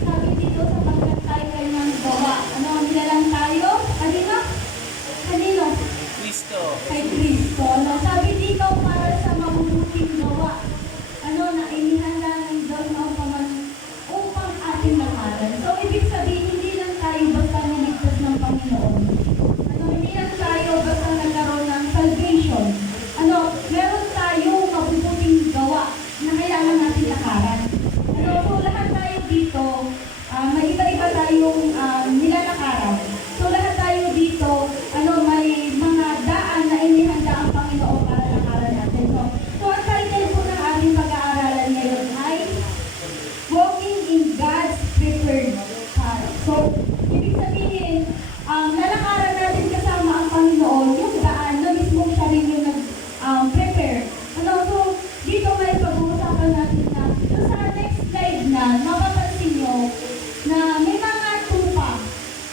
Sabi dito sapagkat tayo kanyang gawa. Ano ang nilalang tayo? Kanino? Kanino? Kristo. Kay Kristo. Ano, sabi dito para sa mabubuting gawa. Ano, na inihanda ng Diyos ang upang ating lakaran. So, ibig sabihin, hindi lang tayo basta niligtas ng Panginoon. Ano, hindi lang tayo basta nagkaroon ng salvation. Ano, meron tayong mabubuting gawa na kailangan natin lakaran. Ano, so lahat tayo dito, may iba-iba tayong nilalakaran. So lahat tayo dito, ano, may mga daan na inihanda ang Panginoon para lakaran natin. So ang title po ng ating pag-aaralan ngayon ay Walking in God's Preferred Path. So, ibig sabihin, lalakaran natin kasama ang Panginoon, yung daan na mismo siya rin yung nag-prepare. Ano, so, dito may pag-uusapan natin na, so sa next slide na, mapapansin nyo na may mga tupa.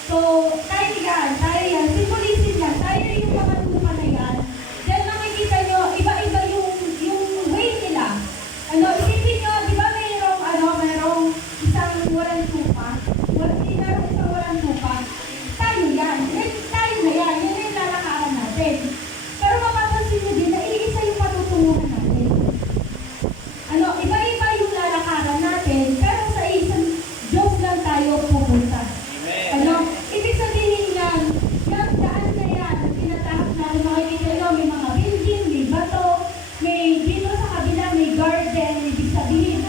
So, tayo yan, simbolisin yan, tayo yung mga tupa na yan. Then makikita nyo, iba-iba yung way nila. Ano, isipin nyo, di ba mayroong isang walang tupa? Isang walang tupa. Tayo yan. Tayo na yan. Yan yung lalakaran natin. Pero mapapansin nyo din na iisa yung patutunguhan natin. Ano, iba-iba yung lalakaran natin, pero sa isang Diyos lang tayo pupunta. Ano, ibig sabihin yan, yung daan na yan, tinatahak natin, makikita nyo, may mga building, may bato, may dito sa kabila, may garden, ibig sabihin,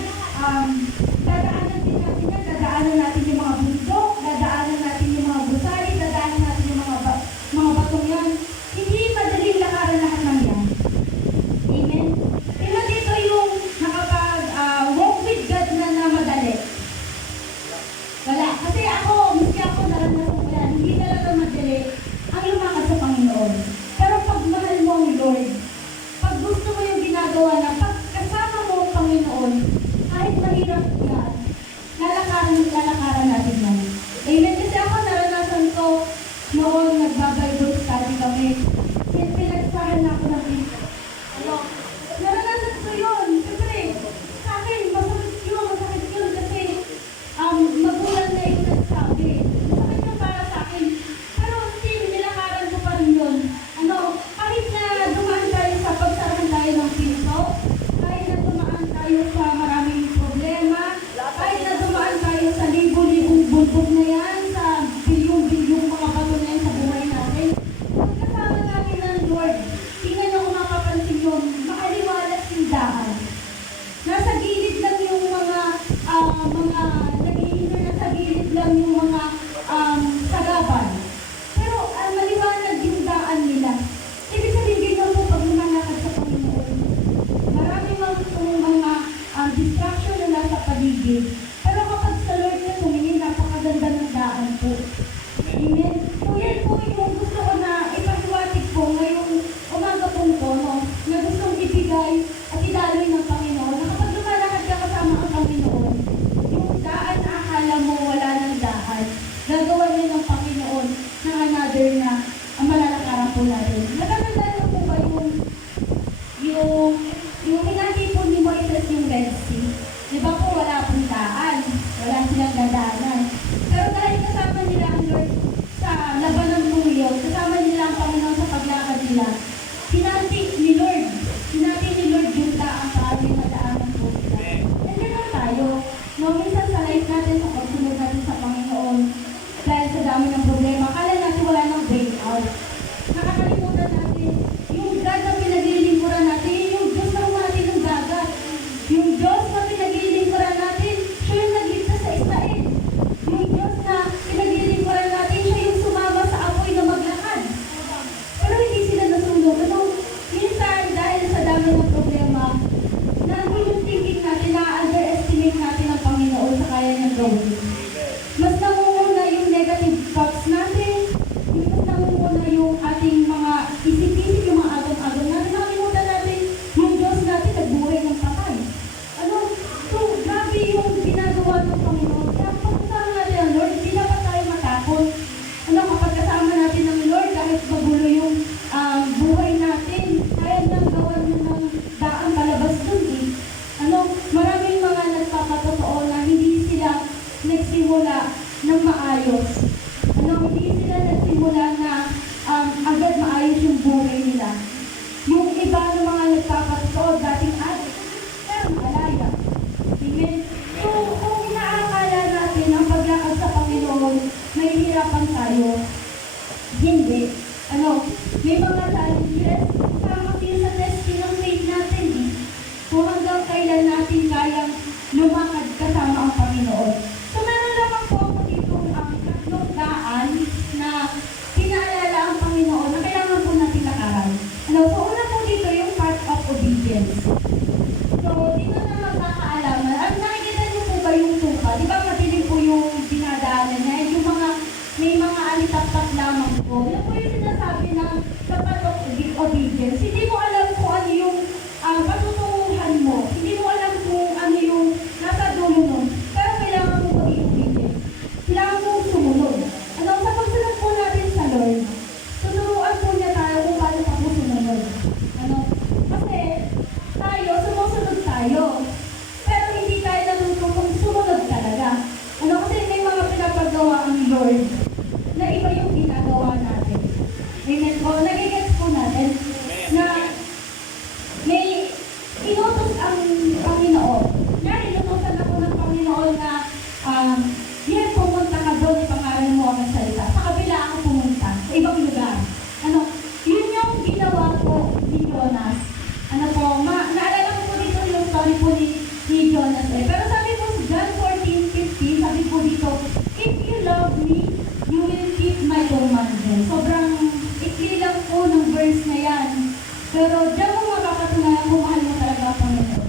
dadaanan din natin yan, dadaanan natin yung mga bundok, dadaanan natin yung mga gusali, dadaanan natin yung mga batong yan. Hindi madaling lakaran lahat ng yan. Amen? Tingnan dito yung nakapag-walk with God na madali. Wala. Kasi miski ako naranasan ko yan, hindi talaga madali ang lumakad sa Panginoon. Pero pag mahal mo ang Lord, pag gusto mo yung ginagawa na, pag kasama mo ang Panginoon, kahit mahirap yan, lalakaran natin yan. Amen? Kasi ako naranasan ko noon nagbabible study kami. Pinagsahan ako ng Biblia. Ano? Naranasan ko yun. Siyempre, sa akin, masakit yun kasi magulang na yung nagsabi. Masakit yun para sa akin. Pero still, nilakaran ko pa rin yun. Ano, kahit na dumaan tayo sa pagsarahan tayo ng pinto, kahit na dumaan tayo sa maraming problema, kahit na dumaan tayo sa libo-libong bulbog na yan, sa bilyong-bilyong mga bato na yan sa buhay natin, pagkasama natin ng Lord, tingnan nyo kung mapapansin yun, makaliwalas yung daan. Nasa gilid lang yung mga naghihinder, nasa gilid lang yung mga sagaban. Pero maliwanag yung daan nila. Ibig sabihin, ganyan po pag lumalakad sa Panginoon. Marami mga distraction na nasa paligid. Pero kapag sa Lord na tumingin, napakaganda ng daan po. Amen? So yan po yung gusto ko na ipagwatig po ngayong umaga pong po, no? Na gustong ibigay at idaloy ng Panginoon. Na kapag lumalakad ka kasama ang Panginoon, yung daan akala mo wala ng daan, gagawan niya ng Panginoon na another na ang malalakaran po natin. Natatandaan mo po ba yung hinatipon ni Moises yung Red Sea? Di ba po wala pong daan? Wala silang dadaanan. Pero dahil kasama nila ang Lord sa labanan ng iyon, kasama nila ang Panginoon sa paglakad nila, hinati ni Lord yung daan sa ating madaanan po nila. And ganoon tayo. No, minsan sa life natin, sa pagsunod natin sa Panginoon, dahil sa dami ng problema, akala natin wala ng break out. Nakakalimutan natin, yung God na pinaglilingkuran natin, yung Diyos na humati ng dagat. Yung Diyos na pinaglilingkuran natin, siya yung nagligtas sa Israel. Yung Diyos na pinaglilingkuran natin, siya yung sumama sa apoy na maglakad. Pero hindi sila nasunod. Ano? Minsan, dahil sa dami ng problema, nandun yung thinking natin, na-underestimate natin ang Panginoon sa kaya niyang gawin. Mas nangunguna yung negative thoughts natin, mas nangunguna yung ating mga isip-isip, yung mga agam-agam natin. Nakalimutan natin yung Diyos natin nagbuhay ng patay. Ano? So, grabe yung ginagawa ng Panginoon. Kaya kapag kasama natin ang Lord, hindi dapat tayo matakot. Ano, kapag kasama natin ang Lord, kahit magulo yung buhay natin, kaya nang gawan mo ng daan palabas dun eh. Ano, maraming mga nagpapatotoo na hindi sila nagsimula ng maayos. Hindi sila nagsimula na agad maayos yung buhay nila. Yung iba ng mga nagpapatuod dating pero malaya. Amen? So, kung inaakala natin ang paglakad sa Panginoon, may hirapan tayo. Hindi. May mga challenges, kasama din sa testing ng faith natin eh. Kung hanggang kailan natin kayang lumakad kasama ang Panginoon. So, meron naman po ako dito ang tatlong daan na pinaalala ang Panginoon na kailangan po natin lakaran. So, una po dito yung part of obedience. So, dito na magkakaalaman. At nakikita niyo po ba yung tupa? Di ba madilim po yung dinadaanan niya? Yung may mga alitap-tap lamang po. Yan po yung sinasabi ng sa part of obedience. Hindi mo alam kung ano yung patutunguhan mo. Hindi mo alam kung ano yung nasa dulo nun. Pero kailangan mo maging obedient. Kailangan mo sumunod. Sa pagsunod po natin sa Lord, tuturuan po niya tayo kung paano pa po sumunod. Kasi tayo, sumusunod tayo. Pero hindi tayo natuto kung sumunod talaga. Kasi may mga pinapagawa ang Lord na iba yung ginagawa natin. Amen po. Nagigets po natin na may inutos ang Panginoon. Inutosan ako ng Panginoon na yan, pumunta ka doon, ipangalan mo ang salita. Sa kabila ako pumunta, sa ibang lugar. Yun yung ginawa ko ni Jonas. Naalala ko po dito yung story po ni Jonas eh. Pero sabi po sa John 14:15, sabi po dito, if you love me, you will keep my commandments. Sobrang ikli lang po ng verse na yan. Pero diyan mo makakatunayan kung mahal mo talaga ang Panginoon.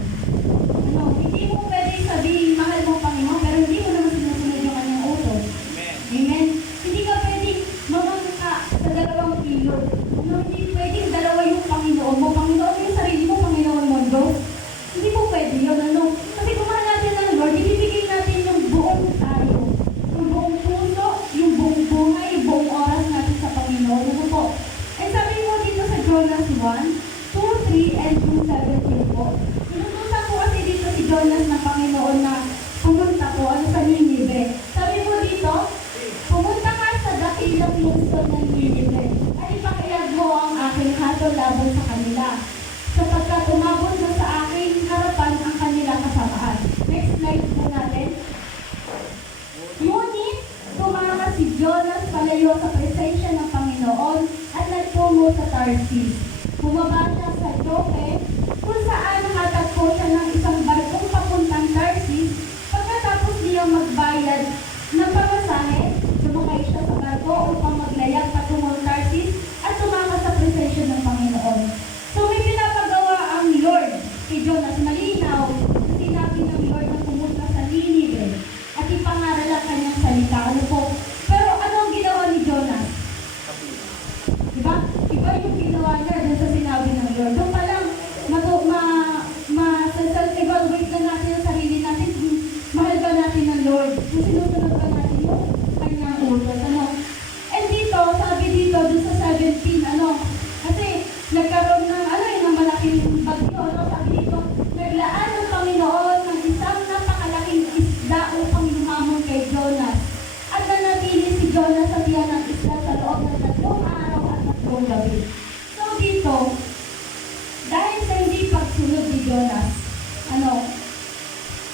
Hindi mo pwede sabihin mahal mo ang Panginoon, pero hindi mo naman sinusunod yung kanyang utos. Amen? Hindi ka pwede mamangka sa dalawang pilot. Hindi pwede dalawa yung Panginoon mo. Panginoon yung sarili mo, Panginoon mo, bro. Hindi mo pwede yun. Kasi kung mahal natin ng Lord, ibibigay natin yung buong tayo. Yung buong puso, yung buong buhay, yung buong oras natin sa Panginoon. Po? And sabi mo dito sa Jonas 1, 2:3 and 2:17 po. Inutusan po kasi dito si Jonas ng Panginoon na pumunta po sa Ninive. Sabi mo dito, pumunta ka sa dakilang lungsod ng Ninive at ipakiyag mo ang aking hatol laban sa kanila. Sapagkat umabot na sa aking harapan ang kanilang kasamaan. Next slide po natin. Ngunit, tumama si Jonas palayo sa presensya ng Panginoon at nagtungo sa Tarsis. Bumaba siya sa Jope, kung saan nakatagpo siya ng isang barkong papuntang Tarsis. Pagkatapos niyang magbayad ng pamasahe, sumakay siya sa barko upang maglayag patungong Tarsis at tumama sa presensya ng Panginoon. So may pinapagawa ang Lord kay Jonas. Malinaw, sinabi ng Lord na pumunta sa Ninive at ipangaral ang kanyang salita. Pero ano ang ginawa ni Jonas? Diba? Iba yung ginawa niya dun sa sinabi ng Lord. Doon pa lang, self-evaluate na natin ang sarili natin. Mahal ba natin ng Lord? Kung sinusunod ba natin yung kanyang utos? And dito, sabi dito, dun sa 17, kasi nagkaroon ng, ng malaking bagyo, sabi dito, naglaan ng Panginoon ng isang napakalaking isda upang lumamon kay Jonas. At nanatili si Jonas sa tiyan ng isda sa loob ng 3 araw at 3 gabi. So dito, dahil sa hindi pagsunod ni Jonas,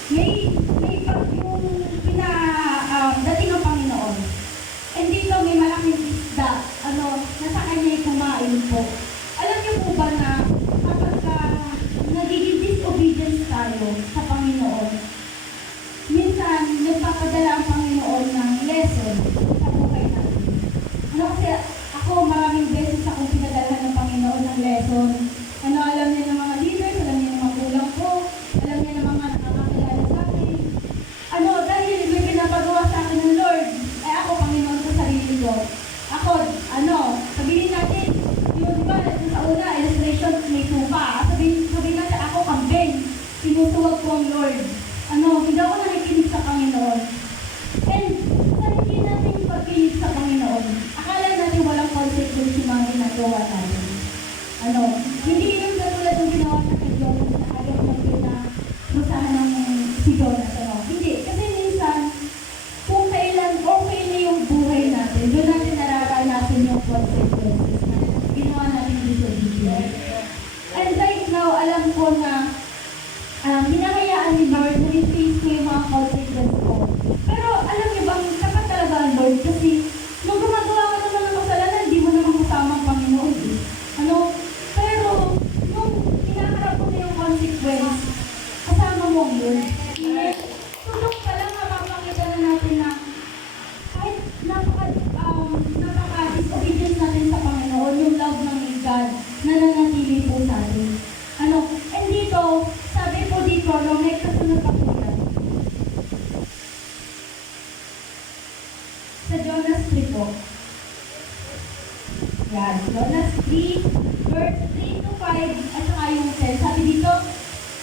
may bagyong dating ang Panginoon. And dito may malaking isda, nasa kanya'y kumain po. Alam niyo po ba na kapag nagiging disobedience tayo sa Panginoon, minsan nagpapadala ang Panginoon ng lesson sa buhay natin. Kasi ako maraming beses akong pinadalhan ng Panginoon ng lesson. Alam niya ng mga leaders, alam niya ng mga kulang ko, alam niya ng mga nakakakilala sa akin. Dahil may pinapagawa sa akin ng Lord, ako Panginoon sa sarili ko. Ako, sabihin natin, yung diba, sa una, illustration, may tupa. Sabihin natin, ako kambing, sinusuwag ko ang Lord. Hindi ako nakikinig sa Panginoon. And, sa hindi natin pagkinig sa Panginoon, akala natin walang consequence yung mga ginagawa natin. Hindi yung katulad ng ginawa sa kay Jonas na ayaw na yun na rusahan ng si Jonas. Hindi. Kasi minsan, po. Yan, Jonas 3, verse 3 to 5, at saka yung 10. Sabi dito,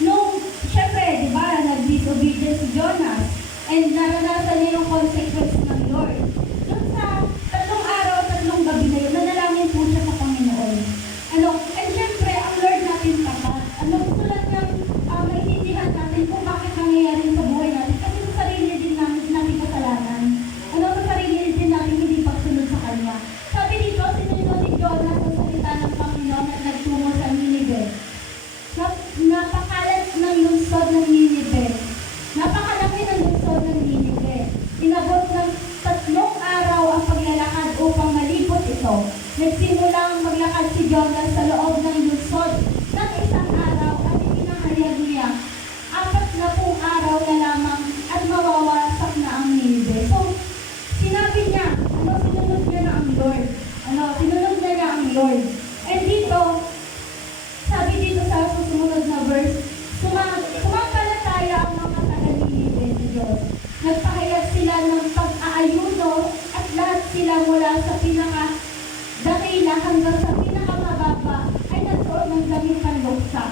nung, syempre, di ba, nag-disobedience si Jonas, and naranasan niya yung consequence ng Lord. Doon sa 3 araw, 3 gabi na yun, nanalangin po siya sa Panginoon. And syempre, ang Lord natin tapat. Gusto lang niyang maintindihan natin kung bakit nangyayari sa buhay natin. Kasi sa sarili din natin kasalanan. Sa sarili din natin hindi pagsunod sa Kanya. Sabi dito, sinunod ni Jonas sa salita ng Panginoon at nagtungo sa Nineveh. Napakalat ng lungsod ng Nineveh. Napakalaki ng lungsod ng Nineveh. Inabot ng 3 araw ang paglalakad upang malipot ito. Nagsimulang maglakad si Jonas sa loob ng lungsod ng 1 araw at ipinahayag niya 40 araw na lamang at mawawasak na ang Nineveh. So, sinabi niya, sinunod niya na ang Lord. Sinunod niya na ang Lord. And dito, sabi dito sa susunod na verse, sumampalataya ang mga taga-Nineveh sa Diyos. Nagpahayag sila ng pag-aayuno at lahat sila mula sa pinaka-dakila hanggang sa pinaka-mababa ay nagsuot ng damit panluksa.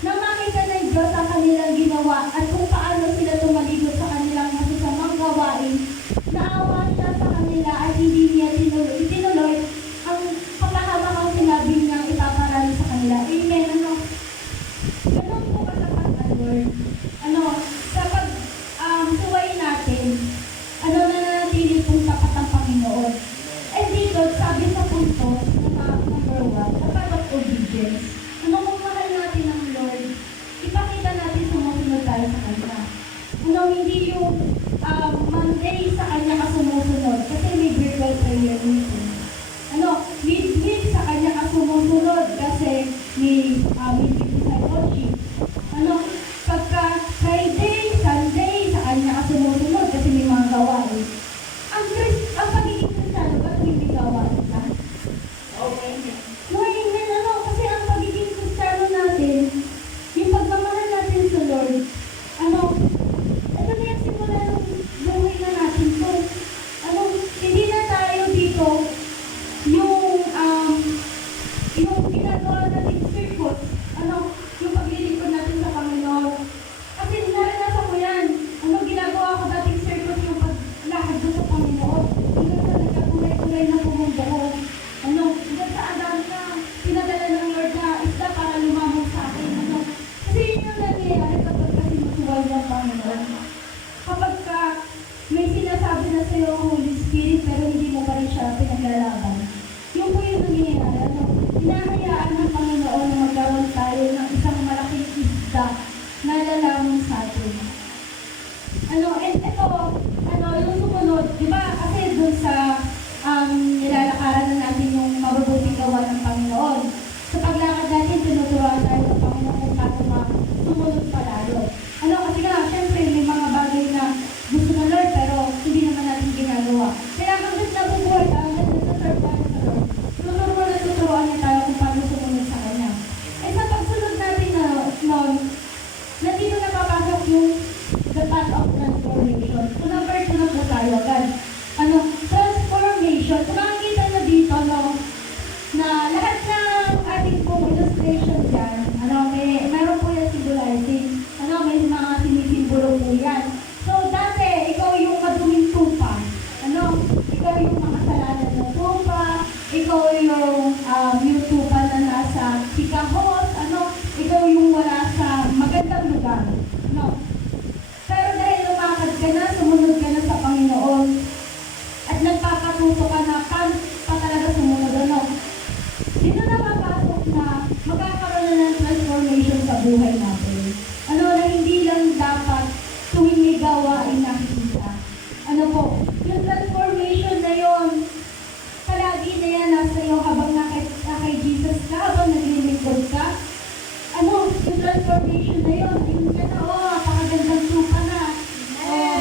Nang makita ng Diyos ang kanilang ginawa at kung paano sila tumaligot sa kanilang masasamang gawain, naawa siya sa kanila at hindi niya itinuloy ang kapahamakang sinabi niyang ipaparami sa kanila. Amen. Ganun po katapat ang Lord. Sa pag-suway natin, nananatili pong tapat ang Panginoon. And dito, sabi sa punto, number 1, tapat of obedience. Kung mahal natin ang Lord, ipakita natin sumusunod tayo sa Kanya. Hindi yung Monday sa Kanya ka sumusunod, kasi may virtual prayer meeting. Midweek sa Kanya ka sumusunod, kasi may discipleship. Pagka Friday, Sunday, sa Kanya ka sumusunod, kasi may mga gawain. Ang pagiging Kristiyano, ba't may gawain ka? Okay. Kasi ang pagiging Kristiyano natin, yung pagmamahal natin sa Lord, ito na yung simula ng buhay na natin. So, hindi na tayo dito yung ginagawa natin circus, yung paglilingkod natin sa Panginoon. Kasi naranasan ko yan. Ginagawa ko dating circus yung paglakad ko sa Panginoon. Hanggang sa nagkakulay-kulay na pumundo ko. Hanggang sa agad na pinadala ng Lord na isla para lumamang sa akin. Kasi yun yung nangyayari kapag kasi masuway ng Panginoon. Kapag may sinasabi na sa'yo ang Holy Spirit pero hindi mo pa rin siya pinaglalaban. Yung po yung nangyayari. Hinahayaan ng Panginoon na magkaroon tayo ng isang malaking isda na lalamang sa atin. And ito, yung sumunod, di ba, kasi dun sa nilalakaran na natin yung mabubuting gawa ng Panginoon. Sa paglakad natin, tinuturuan tayo ng Panginoon kung paano sumunod palalo. Kasi nga, syempre, may mga bagay na gusto ng Lord, pero hindi naman natin ginagawa. Kaya hanggang nabubuhay tayo, hanggang nasa-serve tayo sa Lord, tuturuan niya tayo kung paano sumunod sa Kanya. Sa pagsunod natin nandito napapasok yung the path of transformation. So, number 2 na po tayo agad. Transformation. Kung makikita nyo dito, na lahat ng ating pong illustration dyan, meron po yung symbolizing. May mga sinisimbolo po yan. So, dati, ikaw yung maduming tupa. Ikaw yung makasalanan ng tupa. Ikaw yung tupa na nasa sikahos. Ikaw yung wala sa magandang lugar. Pero dahil lumakad ka na, sumunod ka na sa Panginoon, at nagpapatuto ka na pa talaga sumunod. Dito na mapasok na magkakaroon na ng transformation sa buhay natin. Na hindi lang dapat tuwing may gawain nakikita. Yung transformation na yun, palagi na yan nasa iyo habang kay Jesus ka, habang naglilingkod ka. Yung transformation na yun, ayun ka na, pakagandang tupa na,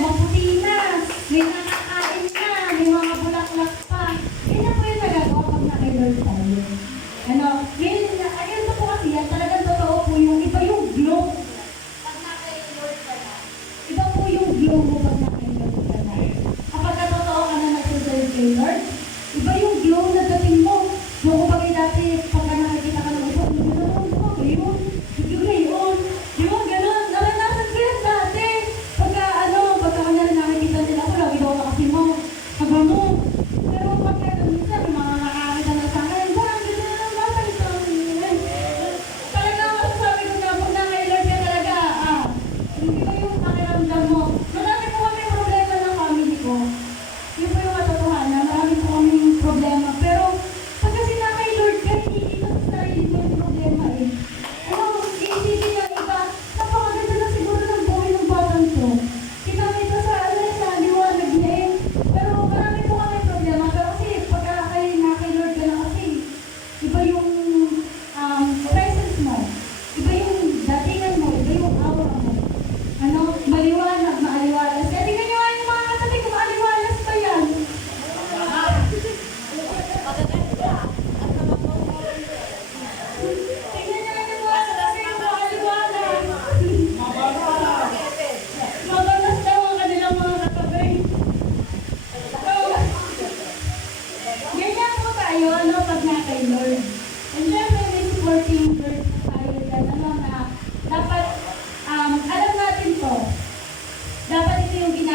maputi na, may nakakain na, may mga bulaklak pa. Yan na po yung nagagawa pag naka-Lord tayo. Ayun po kasi yan, talagang totoo po yung iba yung glow. Pag naka-Lord ka na, iba po yung glow mo pag naka-Lord ka na. Kapag totoo ka na nag-serve kay Lord,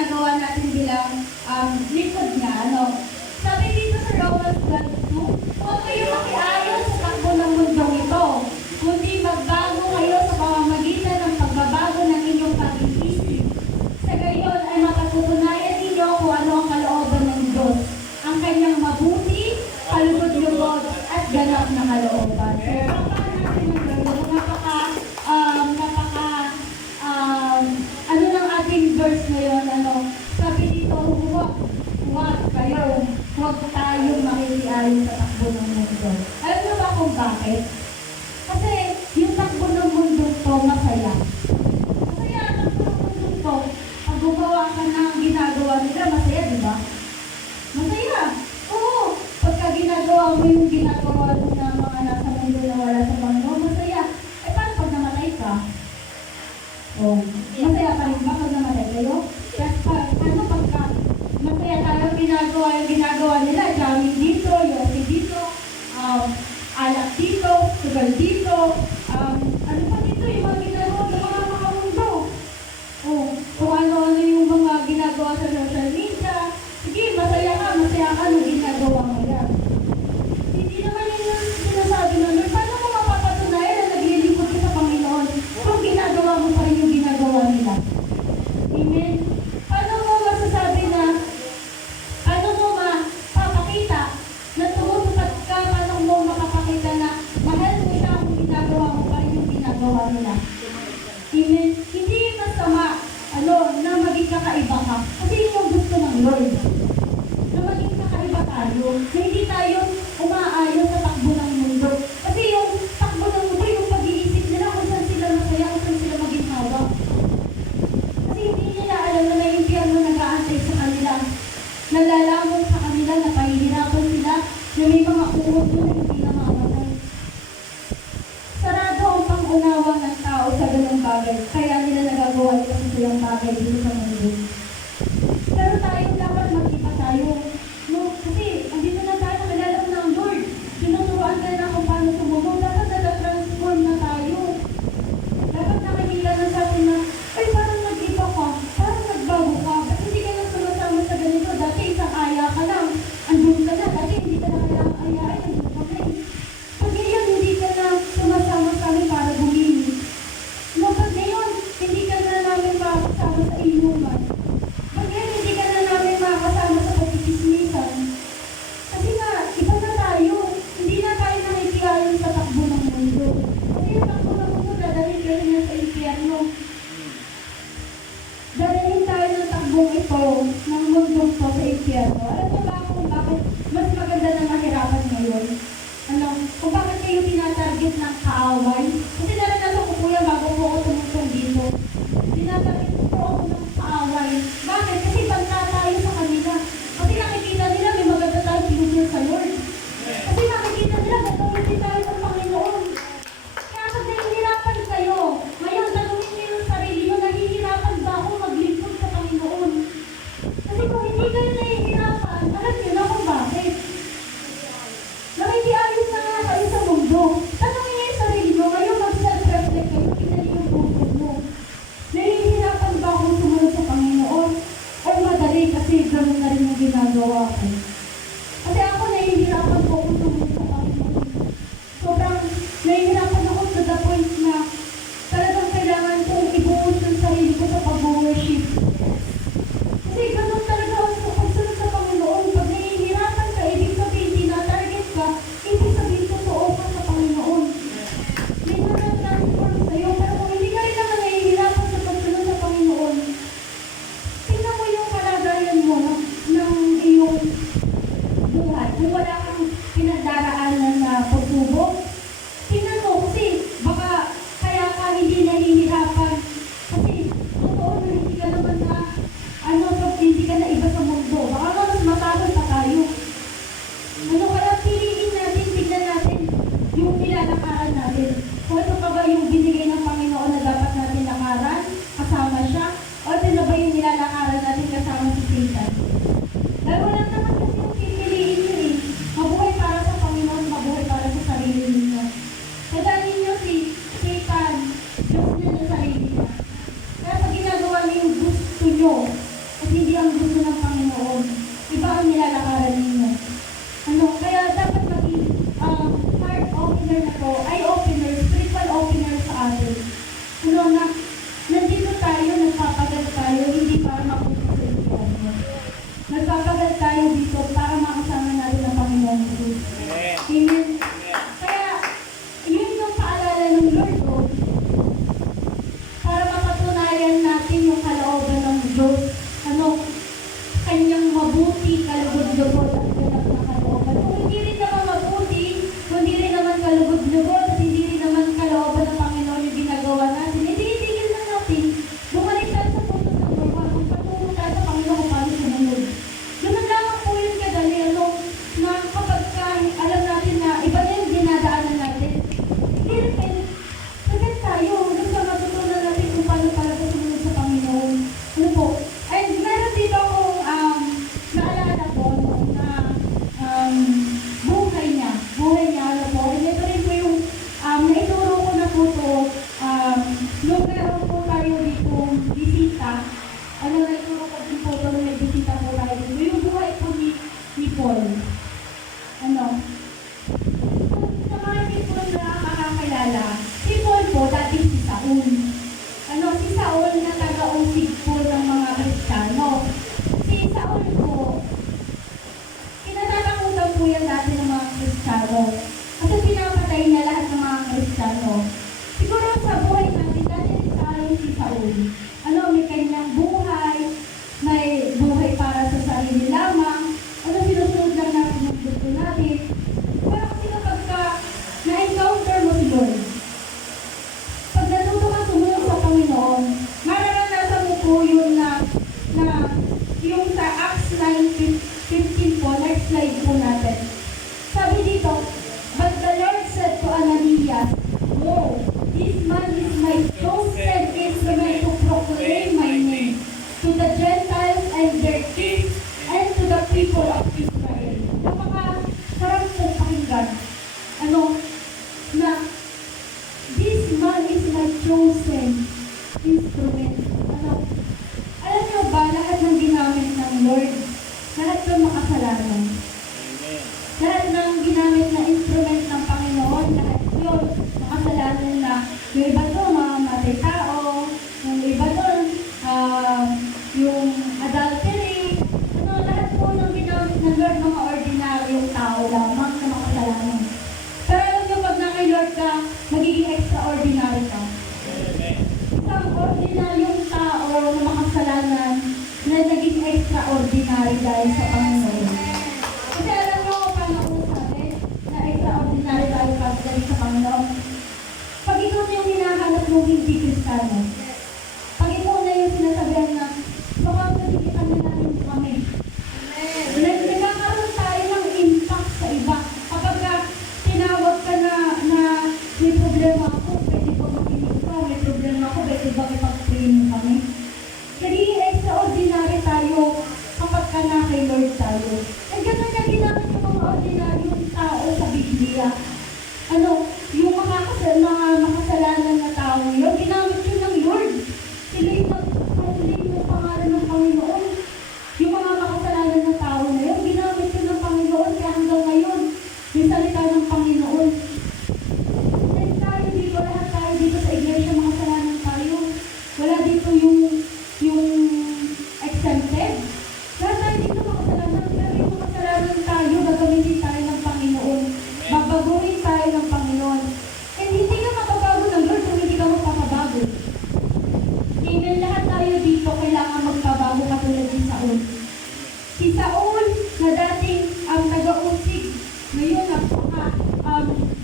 ginagawa natin bilang likod niya. Ano? Sabi dito sa Romans 12:2, huwag kayo makiayon sa takbo ng mundong ito, kundi magbago kayo sa pamamagitan ng pagbabago ng inyong pag-iisip. Sa gayon ay mapatutunayan ninyo kung ano ang kalooban ng Diyos, ang kanyang mabuti, kalugod-lugod, at ganap na kalooban. So, paano natin magagawa? Ano ng ating verse ngayon, sabi dito, huwag tayong makikiayon sa takbo ng mundo. Alam niyo ba kung bakit? Kasi yung takbo ng mundo to, masaya. Masaya ang takbo ng mundo to. Pag gumawa ka ng ginagawa nila, masaya, di ba? Masaya. Oo. Pagka ginagawa mo yung ginagawa ng mga nasa mundo na wala sa Panginoon, masaya. Eh, paano pag namatay ka? Oh, masaya pa rin ba pag namatay kayo? Kasi paano pagka masaya tayo yung ginagawa nila, jamming dito, yosi dito, alak dito, sugal dito, ano pa dito, yung mga ginagawa ng mga makamundo. Oh, kung ano-ano yung mga ginagawa sa social media. Sige, masaya ka nung ginagawa mo yan. Hindi naman yun yung sinasabi ng Lord. Paano mo mapapatunayan na naglilingkod ka sa Panginoon kung ginagawa mo pa rin yung ginagawa nila? Amen? Paano mo masasabi na, paano mo mapapakita na tumutupad ka, paano mo makapakita na mahal mo siya kung ginagawa mo pa rin yung ginagawa nila? Amen? Hindi masama, na maging kakaiba ka. Kasi yun yung gusto ng Lord. Na maging kakaiba tayo. Na hindi tayo umaayon sa takbo ng mundo. Kasi yung takbo ng mundo, yung pag-iisip nila kung saan sila masaya, kung saan sila maging hawa. Kasi hindi nila alam na may impyerno nag-aantay sa kanila. Nalalamon sa kanila, napahihirapan sila, na may mga uod doon na hindi namamatay. Sarado ang pang-unawa ng tao sa ganung bagay. Kaya nila nagagawa nila sa silang bagay dito sa mundo. Pero tayo dapat mag-iba tayo. No? Kasi andito na tayo, nakilala mo ng Lord. Tinuturuan ka na kung paano sumunod. Dapat nag-transform na tayo. Dapat nakikita na sa atin na, ay parang nag-iba ka, parang nagbago ka. Ba't hindi ka na sumasama sa ganito? Dati isang aya ka lang. Andun ka na. Dati hindi ka na kailangang ayain. Andun ka na. Pag ngayon, hindi ka na sumasama sa amin para bumili. No, pag ngayon, hindi ka na namin makakasama sa inuman. Pag ngayon, hindi ka na namin makakasama sa pagkikismisan. Kasi nga, iba na tayo. Hindi na tayo nakikiayon sa takbo ng mundo. Kasi yung takbo ng mundo, dadalhin ka rin sa impyerno. Dadalhin tayo ng takbong ito, ng mundong to sa impyerno. Alam mo ba kung bakit mas maganda na mahirapan ngayon? Kung bakit kayo tinatarget ng kaaway? Kasi naranasan ko po yan bago po ako tumutong dito. Tinatarget po ako ng kaaway. Bakit? Kasi banta tayo sa kanila. Kasi nakikita nila may maganda tayo pinunod sa Lord. Kasi nakikita nila gagawin din tayo ng Panginoon. Kaya pag nahihirapan kayo, ngayon tanungin niyo yung sarili nyo, nahihirapan ba ako maglingkod sa Panginoon? Kasi kung hindi kayo nahihirapan, alam niyo na kung bakit. Na may diayos na nga kayo sa mundo. Tanongin niyo yung sarili nyo, ngayon mag-self-reflect kayo, tingnan niyo yung buhay mo. Nahihirapan ba akong sumunod sa Panginoon? O madali kasi gano'n na rin yung ginagawa ko. Kasi ako nahihirapan po akong sumunod sa Panginoon. Sobrang nahihirapan ako to the point na talagang kailangan kong ibuhos yung sarili ko sa pag-worship. Kasi gano'n talaga ako sa pagsunod sa Panginoon. Pag nahihirapan ka, ibig sabihin, tinatarget ka, ibig sabihin, totoo ka sa Panginoon. May nag-transform sa'yo, pero kung hindi ka rin naman nahihirapan sa pagsunod sa Panginoon, tingnan mo yung kalagayan mo ng iyong buhay. Kung wala kang pinagdaraanan na pagsubok, tingnan mo kasi baka kaya ka hindi nahihirapan. Kasi totoo na hindi ka naman na hindi ka na iba sa mundo. Baka nga mas matapos pa tayo. Kaya piliin natin, tignan natin yung nilalakaran natin. Kung ito pa ba yung binigay ng Panginoon na dapat natin lakaran, kasama siya, o ito na ba yung nilalakaran natin kasama si Satan? Dahil wala naman kasi yung pipiliin nyo eh. Mabuhay para sa Panginoon, mabuhay para sa sarili ninyo. Kaya ninyo si Satan, Diyos niya sa sarili niya. Kaya pag ginagawa niyo yung gusto nyo, at hindi mabuti, kalugod-lugod at ganap na kalooban. Kung hindi rin naman mabuti, kung hindi rin naman kalugod-lugod, at hindi rin naman kalooban ng Panginoon yung ginagawa natin, hindi itigil na natin. Bumalik tayo sa punto number 1, kung patungo tayo sa Panginoon kung paano sumunod. Ganun lamang po yun kadali, na kapag alam natin na iba na yung dinadaanan natin, hindi rin agad tayo, hanggang sa matutunan natin kung paano talaga sumunod sa Panginoon. Ano po? And meron dito akong naalala po na buhay niya, ano po. And ito rin po yung naituro ko na po ito, nung meron po tayo dito bisita, naituro ko din po ito nung may bisita po tayo dito, yung buhay po ni Paul. Sa mga hindi po na makakilala, si Paul po, dati si Saul. Si Saul na taga-usig po ng mga Kristiyano. Si Saul po, kinatatakutan po yan dati ng mga Kristiyano. Kasi pinapatay niya lahat ng mga Kristiyano. Siguro sa buhay natin, dati rin tayo si Saul. May kanyang buhay, may buhay para sa sarili lamang. Sinusunod lang natin yung gusto natin. Pero kasi kapag na-encounter mo si Lord, pag natuto ka sumunod sa Panginoon, mararanasan mo po yun na yung sa Acts 9:15 po, next slide po natin. Sabi dito, but the Lord said to Ananias, "Whoa, this man is my chosen instrument to proclaim my name to the Gentiles and their kings and to the people of Israel." Napaka-sarap po pakinggan. Na this man is my chosen instrument. Alam niyo ba, lahat ng ginamit ng Lord, lahat ng makasalanan, lahat ng ginamit na instrument ng Panginoon, lahat yun, makasalanan na yung iba doon, mga matay tao, yung iba doon, yung adultery, lahat po ng ginamit ng Lord, mga ordinaryong tao lamang na makasalanan. Pero alam niyo, pag na kay Lord ka, magiging extraordinary ka. Isang ordinaryong tao na makasalanan na naging extraordinary dahil sa Panginoon. Kasi alam niyo kung paano ko sabi na extraordinary tayo dahil sa Panginoon. Pag ikaw na yung hinahanap mong hindi Kristiyano, pag ikaw na yung sinasabihan na baka nagkikitan na natin kami. Nagkakaroon tayo ng impact sa iba. Kapag tinawag ka na may problema ako, pwede ba makinig ka? May problema ako, pwede ba ipag-pray mo kami? Nagiging extraordinary tayo kapag ka na kay Lord tayo. At ganun niya ginamit yung mga ordinaryong tao sa Biblia. Yung mga makasalanan na tao yun, ginamit yun ng Lord. Sila yung mag-proclaim ng pangalan ng Panginoon. Yung mga makasalanan na tao na yun, ginamit yun ng Panginoon. Kaya hanggang ngayon, yung salita ng Panginoon. Lahat tayo dito sa iglesia, makasalanan tayo. Wala dito yung exempted. Lahat tayo dito makasalanan, pero yung makasalanan tayo, gagamitin tayo ng Panginoon. Babaguhin tayo ng Panginoon. And hindi ka mapabago ng Lord kung hindi ka magpapabago. Amen, lahat tayo dito kailangan magpabago katulad ni Saul. Si Saul na dating taga-usig, ngayon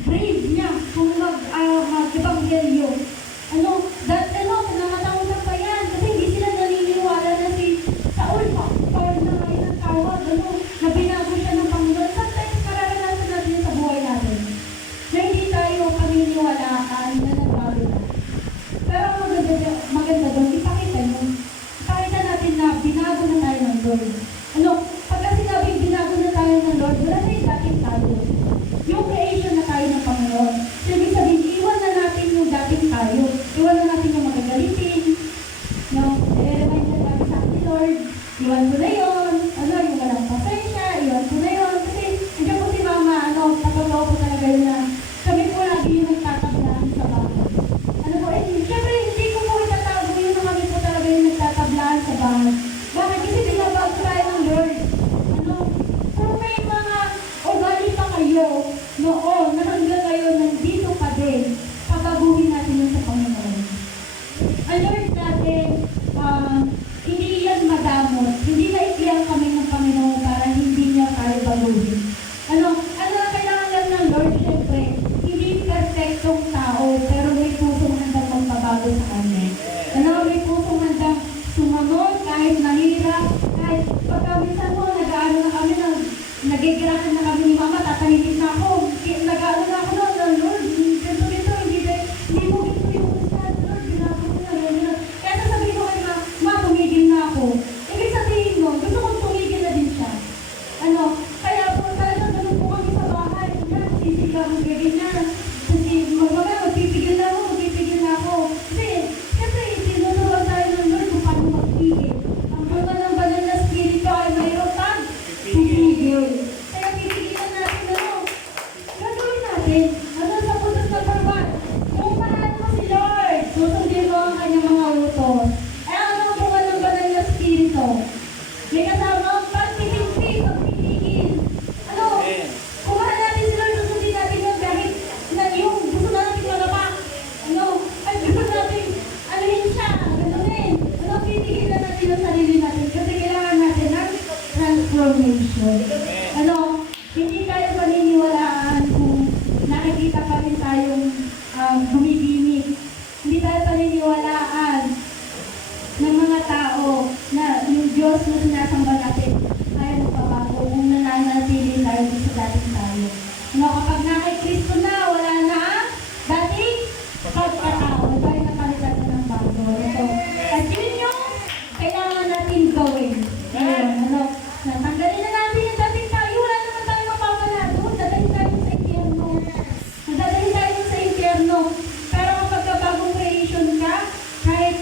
brave niya kung mag-evangelyo. Namatawagan pa yan kasi hindi sila naniniwala na si Saul Paul na ngayon ang tawag, na binago siya ng Panginoon. Sometimes kararanasan natin sa buhay natin na hindi tayo paniniwalaan na nagbago na. Pero maganda doon, ipakita natin na binago na tayo ng Lord. Pagka sinabing binago na tayo ng Lord, wala na yung dating tayo. Yung creation na tayo ng Panginoon. So, ibig sabihin, iwan na natin yung dating tayo. Iwan na natin yung magagalitin. I-remind na natin sa akin, Lord, iwan ko na yun. Yung walang pasensya, iwan ko na yun. Kasi, hindi po si Mama, patotoo po talaga yun na kami po lagi yung nagtatablaan sa bahay. Siyempre, hindi ko po itatago yun na kami po talaga yung nagtatablaan sa bahay. Bakit? Kasi binabago tayo ng Lord. Kung may mga ugali pa kayo, noon, na hanggang kayo nandito pa din, pabaguhin natin yun sa Panginoon. Ang Lord natin, hindi yan madamot, hindi na May kasamang pagpipigpig, pagpipigil. Ano? Amen. Kumahan natin si Lord, susundin natin yun kahit na yung gusto natin malapak. Ano? Ay, gusto natin, ano yun siya, ganunin. Ano, pinigilan natin yung sarili natin kasi kailangan natin ng transformation. Ano? Hindi tayo paniniwalaan kung nakikita pa rin tayong gumigimik. Hindi tayo paniniwalaan ng mga tao na yung Diyos na sinasamba natin ay magbabago kung nananatili tayo sa dating tayo. Ano, kapag na kay Kristo na, wala na ang dating pagkatao. Tayo napalitan na ng bago. Ito. At yun yung kailangan natin gawin. Ayun, ano, natanggalin na natin yung dating tayo. Wala naman tayo mapapala doon. Dadalhin tayo sa impyerno. Dadalhin tayo sa impyerno. Pero kapag bagong creation ka, kahit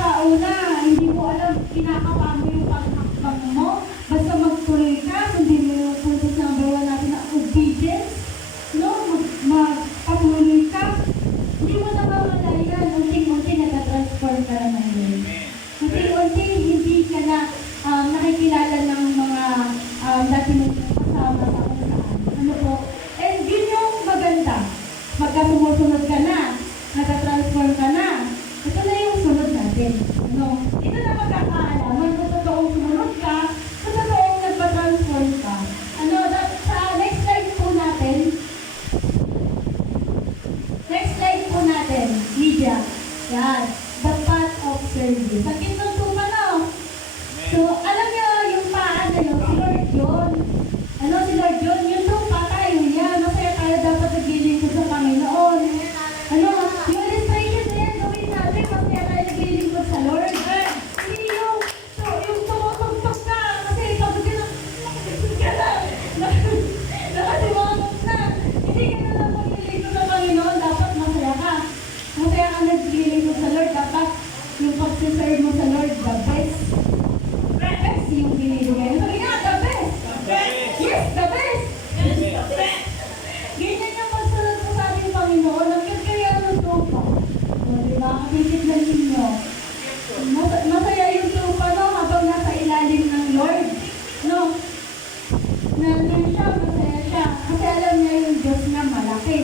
sa una, hindi mo alam, kinakapa mo yung pagkakbang mo. Basta magtuloy ka, sundin mo yung puntos number 1 natin na obedience. No? Magpatuloy ka. Hindi mo na mamalayan. Unting-unting natatransform ka na ngayon. Unting-unting hindi ka na nakikilala ng mga dati mong kasama sa kung saan. Ano po? And yun yung maganda. Magkasumusunod ka na. Natatransform ka na. Ito na yung sunod natin. Ano? Ito na magkakaalaman kung totoong sumunod ka, kung totoong nagpa-transform ka. Ano? Sa next slide po natin, Lydia. Yan. The path of service. Sa Kingdom 2 pa, no? So, alam niyo, yung paan na yun, si Lord John. Ano, si Lord John, yung tupa tayo yan. Masaya tayo dapat naglilingkod sa Panginoon. Ano, yung illustration na yan, gawin natin, masaya tayo naglilingkod sa Lord. Hindi yung tumutugtog ka, kasi kapag gano'n, nakasipod ka lang. Nakasimangot na. Hindi ka na lang maglilingkod sa Panginoon, dapat masaya ka. Masaya ka naglilingkod sa Lord, dapat yung pag-serve mo sa Lord, the best. The best yung binibigay. Sabi nga, the best. Yes, the best. Ganyan yung pagsunod mo sa ating Panginoon. Nagkakaya ng tupa. O, diba? Kapisit lang ninyo. Masaya yung tupa, no? Habang nasa ilalim ng Lord. No? Nandun siya, masaya siya. Kasi alam niya yung Diyos na malaki.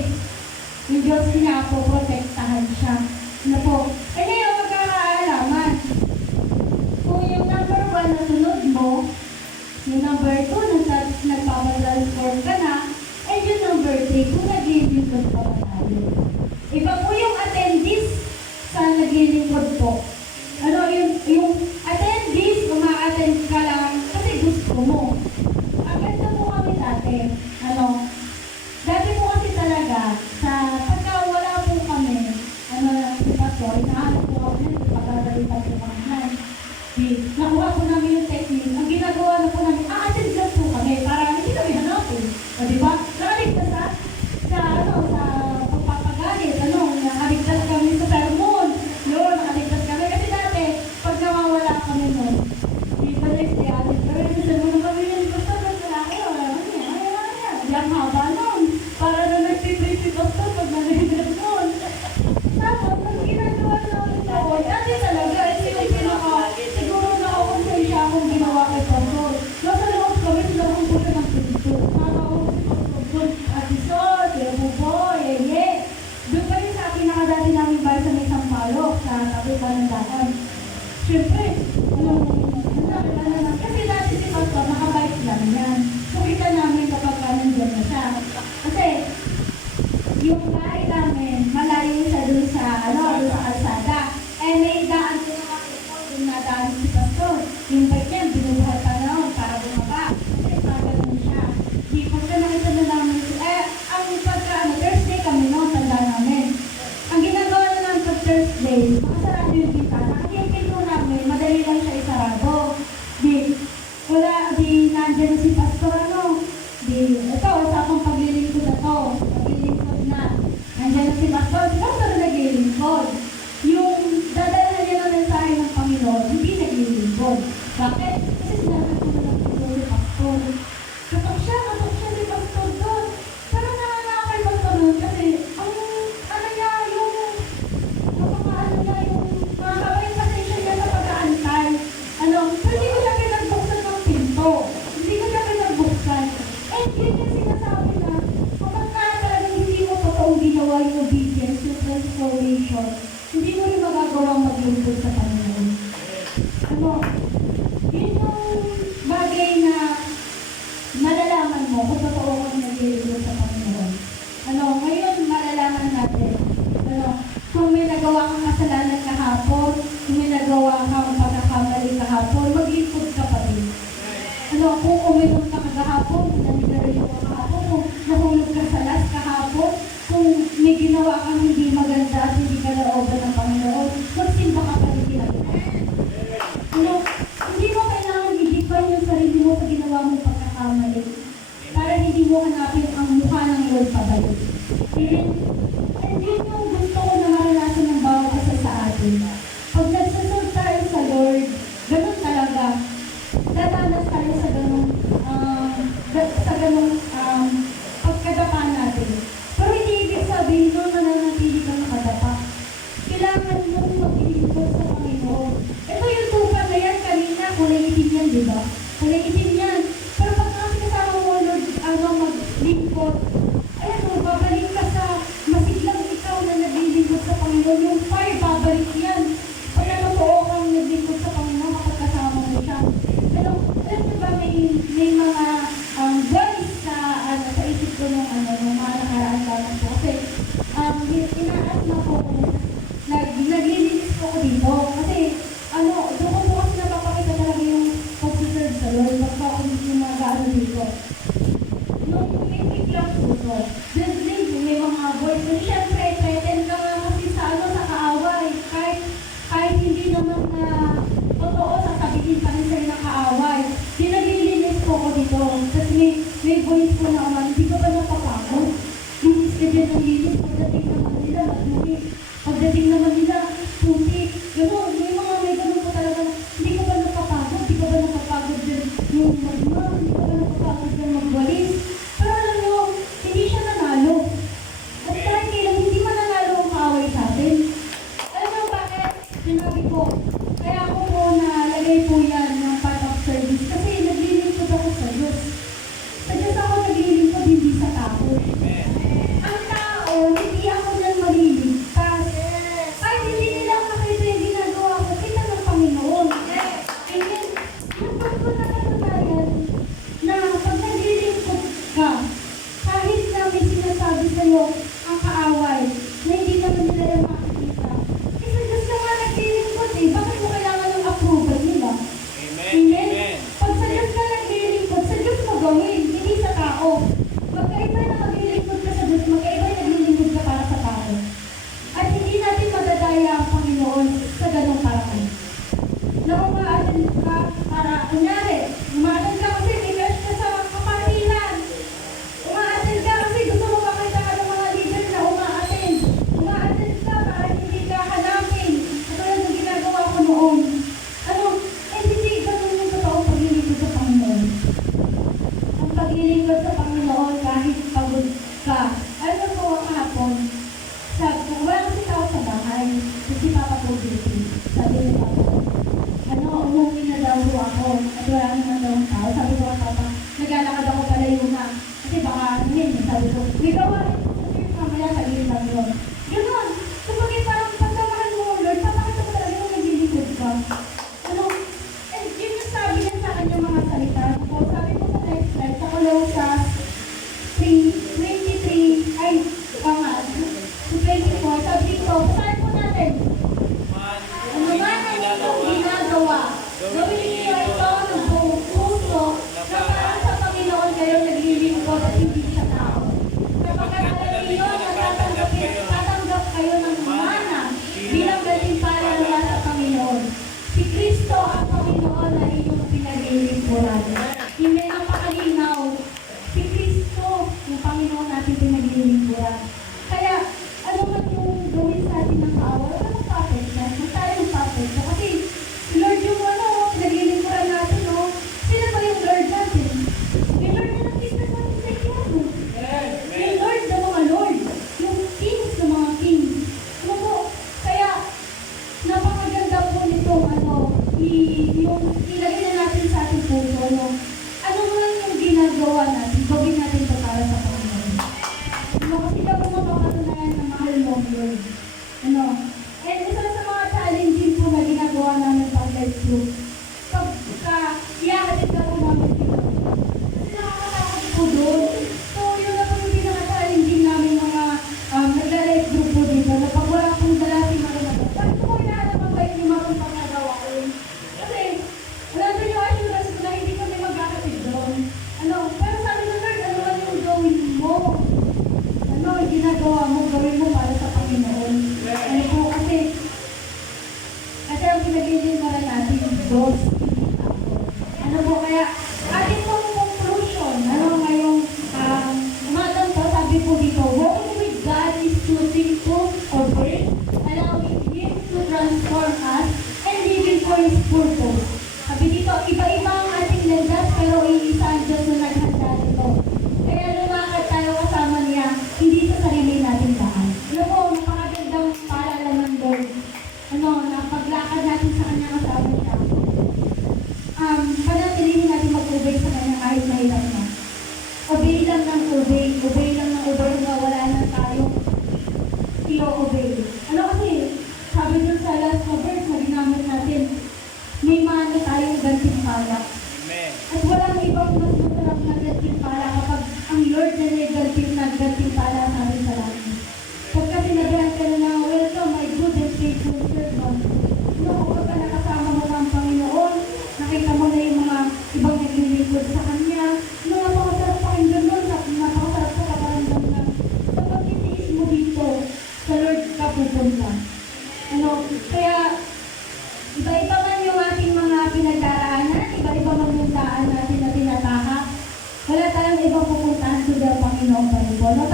Yung Diyos niya po, protektahan siya. Ano po? E ngayon, magkakaalaman. Kung yung number 1 na sunod mo, yung number 2, nagpapatransform ka na, and yung number 3, kung naglilingkod pa ba tayo. Iba po yung attendees sa naglilingkod po. Ano, yung attendees, uma-attend ka lang kasi gusto mo. Ang ganda po kami dati. Ano, dati po kasi talaga, pagka wala po kami, si Pastor, inahanap po kami, pagkagalitan po kami na. Nakuha po namin yung technique. Ang ginagawa na po namin, attend lang po kami para hindi kami hanapin. O diba? Nakaligtas sa pagpapagalit. Nakaligtas kami sa sermon. Lord, nakaligtas kami maglingkod sa Panginoon. Ano, yun yung bagay na malalaman mo kung totoo kang naglilingkod sa Panginoon. Ano, ngayon malalaman natin, ano, kung may nagawa kang kasalanan kahapon, kung may nagawa kang pagkakamali kahapon, maglingkod ka pa rin. Ano, kung uminom ka kahapon, kung nanigarilyo ka kahapon, kung nahulog ka sa las kahapon, kung may ginawa kang hindi maganda at hindi ka naoban ng Panginoon, magsimba ka pa rin kinagawa. Ano, hindi mo kailangan i-define yung sarili mo sa ginawa mong pagkakamali para hindi mo hanapin ang mukha ng Lord pabalik. And yun yung gusto ko na maranasan ng bawat isa sa atin. Pag nagsasunod tayo sa Lord, ganun talaga. Dadanas tayo sa ganung pagkadapa natin. Pero hindi ibig sabihin nun mananatili ka nakadapa. Kailangan mong maglingkod sa Panginoon. Ito yung tupa na yan kanina, kulay itim yan, di ba? Kulay itim yan. Pero pag nakasama mo, Lord, maglingkod, ayan o, babalik ka sa masiglang ikaw na naglilingkod sa Panginoon. Yung fire, babalik yan. Pag totoo kang naglingkod sa Panginoon, kapag kasama mo siya. Pero, alam niyo ba, may mga voice sa isip ko nung mga nakaraan lamang po. Kasi, inaas na po ko, naglilinis po ko dito. Kasi, doon ko po kasi napapakita talaga yung pag-serve sa Lord. Pagka ako yung mag-ano dito. Nung may lang po ito. Then, may mga voice. And syempre, threaten ka nga kasi sa kaaway. Kahit hindi naman na totoo, sasabihin pa rin sa'yo na kaaway. Naglilinis po ko dito. Tapos may voice po na naman, hindi ka ba napapagod? Linis ka dyan ng linis, pagdating naman nila, magmuli. Pagdating naman nila, puti. Gano'n, may gano'n po talaga, hindi ka ba napapagod? Hindi ka ba napapagod dyan yung magmam? Hindi ka ba napapagod dyan magwalis? Pero alam nyo, hindi siya nanalo. At kahit kailan, hindi mananalo ang kaaway sa atin. Alam nyo bakit? Sinabi ko, kaya ako po nalagay po yan ng part of service kasi naglilingkod ako sa Diyos. Sa Diyos ako naglilingkod, hindi sa tao. Ang tao, hindi ako nang maliligtas. Kahit hindi nila makita yung ginagawa ko, kita ng Panginoon. Amen. Yung pagko na katatayan na pag naglilingkod ka, kahit na may sinasabi sa'yo ang kaaway, na hindi naman nila yung makikita. Kasi Diyos ka nga naglilingkod eh. Bakit mo kailangan ng approval nila? Amen. Pag sa Diyos ka naglilingkod, sa Diyos mo gawin, hindi sa tao. Magkaiba na maglilingkod ka sa Diyos, magkaiba na naglilingkod ka para sa tao. At hindi natin madadaya ang Panginoon sa ganong paraan. Na umaattend ka para, kunyari, umaattend ka kasi may crush ka sa kapatiran. Umaattend ka kasi gusto mo makita ka ng mga leader na umaattend. Umaattend ka para hindi ka hanapin. Ito yung ginagawa ko noon. Hindi ganun yung totoong paglilingkod sa Panginoon. Ang paglilingkod sa Panginoon kahit pagod ka. Ano po ang kahapon? Wala kasi tao sa bahay. Kasi Papa po dito. Sabi ni Papa, umuwi na daw po ako. At wala naman daw ang tao. Sabi ko ang Papa, naglalakad ako palayo na. Kasi baka sabi ko, may gawain ko sa church mamaya sa gilid lang yun. Ganun. Kapag parang pagkamahan mo, Lord, papakita ko talaga yung naglilingkod ka. Yun yung sabi niya sa akin yung mga salita ko. Sabi ko sa next slide, sa Colossus 3:23, ay, nga, 24, sabi ko, pasahin po natin. Ano man ang inyong ginagawa, gawin niyo ito ng buong puso na parang sa Panginoon kayo naglilingkod at hindi sa tao. Kapag alam niyo na tatanggap kayo ng mana bilang gantimpala mula sa Panginoon. Si Kristo ang Panginoon na inyong pinaglilingkuran. Hindi napakalinaw. Si Kristo, yung Panginoon natin pinaglilingkuran. Kaya, ano man yung gawin sa atin ng kaaway, wala mong perfect na. Kung tayo yung perfect na. Kasi, Lord yung pinaglilingkuran natin, no? Sino ba yung Lord natin? Yung Lord na nakita sa atin sa ikyano. Yung Lord na mga Lord. Yung Kings na mga Kings. Ano po? Kaya, napakaganda po nitong yung ilagay na natin sa ating puso, no? Ano man yung ginagawa natin, gawin natin ito para sa Panginoon. Kasi ka po mapapatunayan na mahal mo, Lord. And isa sa mga challenging po Ano po kaya ating pong conclusion, ano ngayong umagang to, sabi po dito, walking with God is choosing to obey, allowing Him to transform us, and living for His purpose. Sabi dito, iba-iba ang ating landas, pero iisa ang Diyos na naghanda nito. Kaya lumakad tayo kasama niya, hindi sa sarili nating daan. Ano po, napakagandang paalala ng Lord. Ano, na paglakad natin sa kanya kasama siya. Panatilihin natin mag-obey sa kanya kahit mahirap na. Obey lang ng obey. Obey lang ng obey na wala na tayong i-obey. Ano kasi, sabi dun sa last verse na ginamit natin, may mano tayong gantimpala. Amen. At walang ibang mas masarap na gantimpala kapag ang Lord na gantimpala sa atin sa langit. Pagka sinabihan ka na welcome my good and faithful servant. No, kapag nakasama mo ng Panginoon, nakita mo na yung mga ibang naglilingkod sa Kanya, no, napakasarap pakinggan nun, napakasarap sa kaparamdam na sa pagtitiis mo dito, sa Lord ka pupunta. Ano, kaya iba-iba man yung ating mga pinagdaraanan, iba-iba man yung daan natin na tinatahak, wala tayong ibang pupuntahan kundi ang Panginoon pa rin po. No,